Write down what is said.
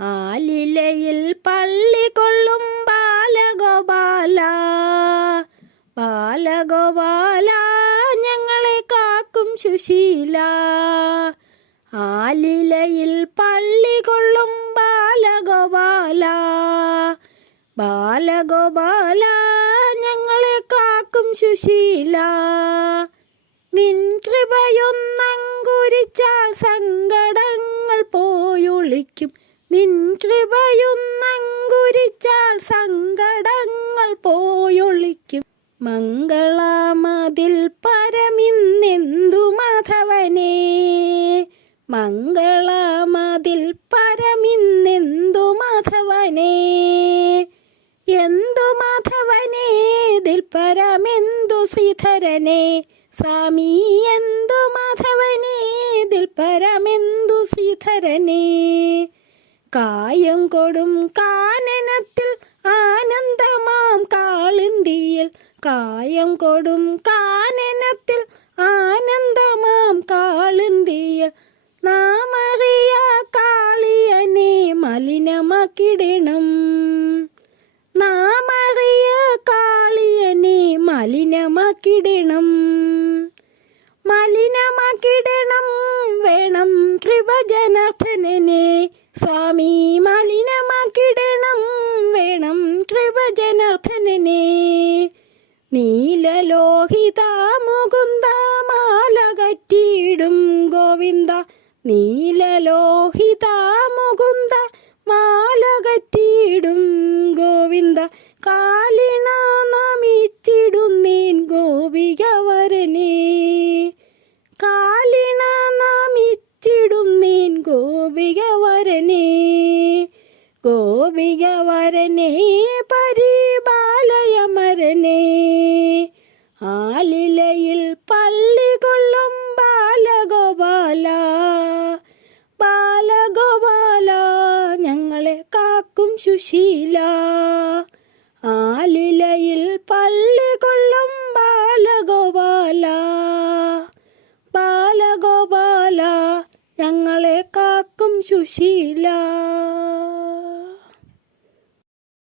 ആലിലയിൽ പള്ളി കൊള്ളും ബാലഗോപാല, ബാലഗോപാല ഞങ്ങളെ കാക്കും സുശീല. ആലിലയിൽ പള്ളി കൊള്ളും ബാലഗോപാല, ബാലഗോപാല ഞങ്ങളെ കാക്കും സുശീല. നിൻ കൃപയൊന്നങ്കുരിച്ചാൽ സങ്കടങ്ങൾ പോയൊളിക്കും, നിൻ കൃപയൊന്നങ്കുരിച്ചാൽ സങ്കടങ്ങൾ പോയൊളിക്കും. മംഗളമതിൽ പരമിന്നെന്തു മാധവനേ, മംഗളമതിൽ പരമിന്നെന്തു മാധവനേ. എന്തു മാധവനേ ദിൽ പരമെന്തു ശ്രീധരനേ, സ്വാമി എന്തു മാധവനേ ദിൽ പരമെന്തു ശ്രീധരനേ. കായം കൊടും കാനനത്തിൽ ആനന്ദമാം കാളിന്തിയിൽ, കായം കൊടും കാനനത്തിൽ ആനന്ദമാം കാളിന്തിയിൽ. നാമറിയ കാളിയനെ മലിനമാക്കിടണം, നാമറിയ കാളിയനെ മലിനമാക്കിടണം, മലിനമാക്കിടണം വേണം കൃപജനാർദ്ദനനെ. സ്വാമി മലിനമാക്കിടണം വേണം കൃപജനാർദ്ദനനെ. നീലലോഹിത മുകുന്ദ മാലകറ്റിയിടും ഗോവിന്ദ, നീലലോഹിത മുകുന്ദ മാലകറ്റിയിടും ഗോവിന്ദ. കാലിണ നമിച്ചിടുന്നേൻ ഗോപികവരനേ, കാലിണ നമിച്ചിടുന്നേൻ ഗോപികവരനേ. ഗോപികവരനേ പരിപാലയമരനേ, ആലിലയിൽ പള്ളി കൊള്ളും ബാലഗോപാല, ബാലഗോപാല ഞങ്ങളെ കാക്കും സുശീല. ആലിലയിൽ പള്ളി കൊള്ളും ബാലഗോപാല, ബാലഗോപാല ഞങ്ങളെ കാക്കും സുശീല.